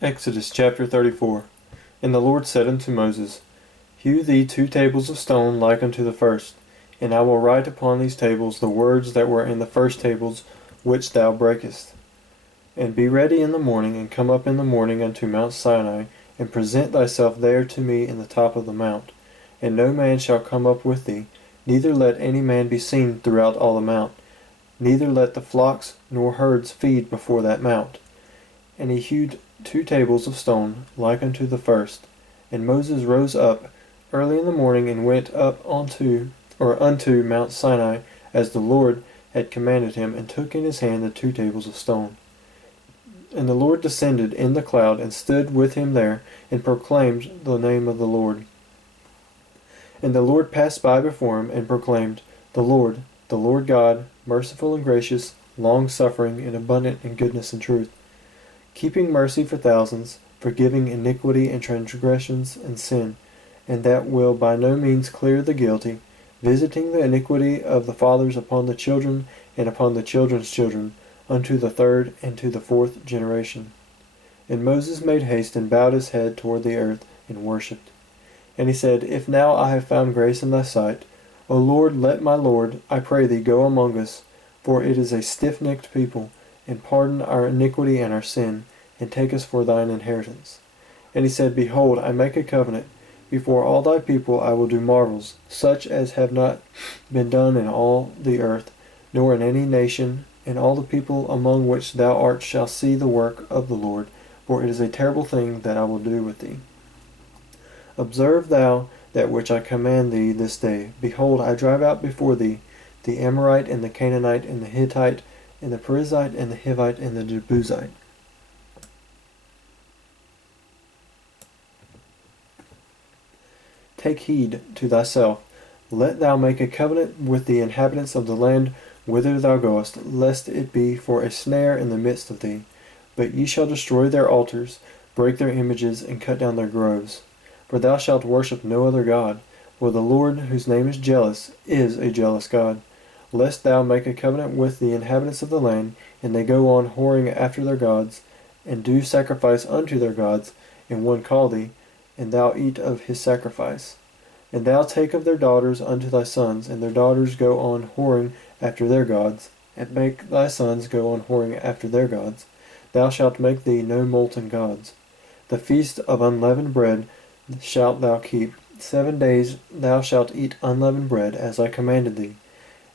Exodus chapter 34. And the Lord said unto Moses, Hew thee 2 tables of stone like unto the first, and I will write upon these tables the words that were in the first tables which thou breakest. And be ready in the morning, and come up in the morning unto Mount Sinai, and present thyself there to me in the top of the mount. And no man shall come up with thee, neither let any man be seen throughout all the mount, neither let the flocks nor herds feed before that mount. And he hewed 2 tables of stone like unto the first. And Moses rose up early in the morning, and went up unto Mount Sinai, as the Lord had commanded him, and took in his hand the 2 tables of stone. And the Lord descended in the cloud, and stood with him there, and proclaimed the name of the Lord. And the Lord passed by before him, and proclaimed, the Lord God, merciful and gracious, long-suffering, and abundant in goodness and truth, keeping mercy for thousands, forgiving iniquity and transgressions and sin, and that will by no means clear the guilty, visiting the iniquity of the fathers upon the children and upon the children's children, unto the 3rd and to the 4th generation. And Moses made haste, and bowed his head toward the earth, and worshipped. And he said, If now I have found grace in thy sight, O Lord, let my Lord, I pray thee, go among us, for it is a stiff-necked people, and pardon our iniquity and our sin, and take us for thine inheritance. And he said, Behold, I make a covenant. Before all thy people I will do marvels, such as have not been done in all the earth, nor in any nation, and all the people among which thou art shall see the work of the Lord, for it is a terrible thing that I will do with thee. Observe thou that which I command thee this day. Behold, I drive out before thee the Amorite, and the Canaanite, and the Hittite, and the Perizzite, and the Hivite, and the Jebusite. Take heed to thyself, let thou make a covenant with the inhabitants of the land whither thou goest, lest it be for a snare in the midst of thee. But ye shall destroy their altars, break their images, and cut down their groves. For thou shalt worship no other God, for the Lord, whose name is a jealous God. Lest thou make a covenant with the inhabitants of the land, and they go on whoring after their gods, and do sacrifice unto their gods, and one call thee, and thou eat of his sacrifice. And thou take of their daughters unto thy sons, and their daughters go on whoring after their gods, and make thy sons go on whoring after their gods. Thou shalt make thee no molten gods. The feast of unleavened bread shalt thou keep. 7 days thou shalt eat unleavened bread, as I commanded thee,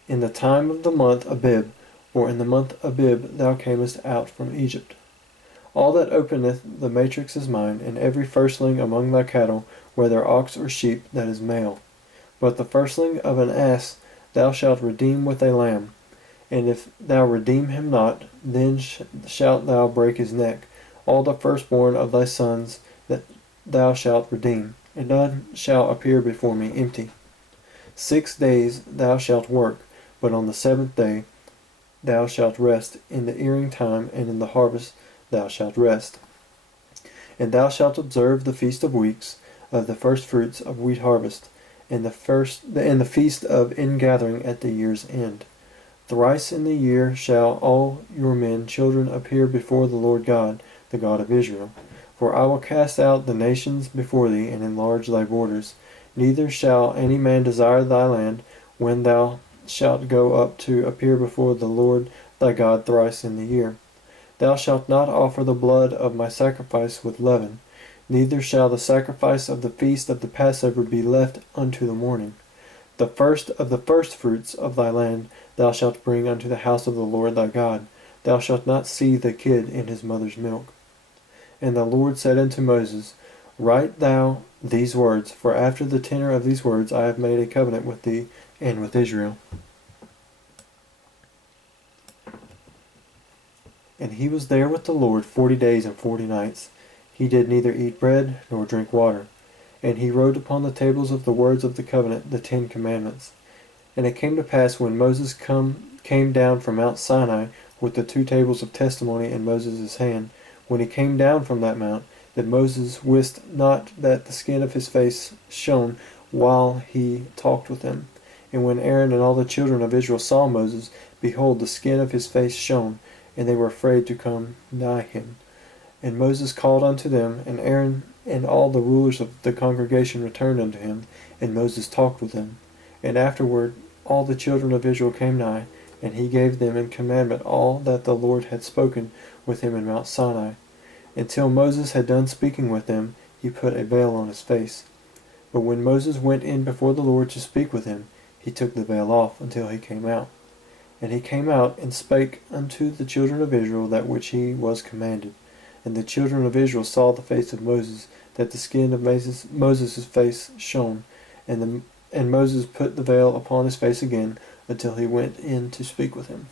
in the time of the month Abib, for in the month Abib thou camest out from Egypt. All that openeth the matrix is mine, and every firstling among thy cattle, whether ox or sheep, that is male. But the firstling of an ass thou shalt redeem with a lamb. And if thou redeem him not, then shalt thou break his neck. All the firstborn of thy sons that thou shalt redeem, and none shall appear before me empty. 6 days thou shalt work, but on the 7th day thou shalt rest. In the earing time and in the harvest thou shalt rest. And thou shalt observe the feast of weeks, of the first fruits of wheat harvest, and the feast of ingathering at the year's end. Thrice in the year shall all your men children appear before the Lord God, the God of Israel. For I will cast out the nations before thee, and enlarge thy borders. Neither shall any man desire thy land, when thou shalt go up to appear before the Lord thy God thrice in the year. Thou shalt not offer the blood of my sacrifice with leaven, neither shall the sacrifice of the feast of the Passover be left unto the morning. The first of the firstfruits of thy land thou shalt bring unto the house of the Lord thy God. Thou shalt not see the kid in his mother's milk. And the Lord said unto Moses, Write thou these words, for after the tenor of these words I have made a covenant with thee and with Israel. And he was there with the Lord 40 days and 40 nights. He did neither eat bread nor drink water. And he wrote upon the tables of the words of the covenant the 10 commandments. And it came to pass, when Moses came down from Mount Sinai with the 2 tables of testimony in Moses' hand, when he came down from that mount, that Moses wist not that the skin of his face shone while he talked with him. And when Aaron and all the children of Israel saw Moses, behold, the skin of his face shone, and they were afraid to come nigh him. And Moses called unto them, and Aaron and all the rulers of the congregation returned unto him, and Moses talked with them. And afterward all the children of Israel came nigh, and he gave them in commandment all that the Lord had spoken with him in Mount Sinai. Until Moses had done speaking with them, he put a veil on his face. But when Moses went in before the Lord to speak with him, he took the veil off until he came out. And he came out and spake unto the children of Israel that which he was commanded. And the children of Israel saw the face of Moses, that the skin of Moses' face shone. And Moses put the veil upon his face again, until he went in to speak with him.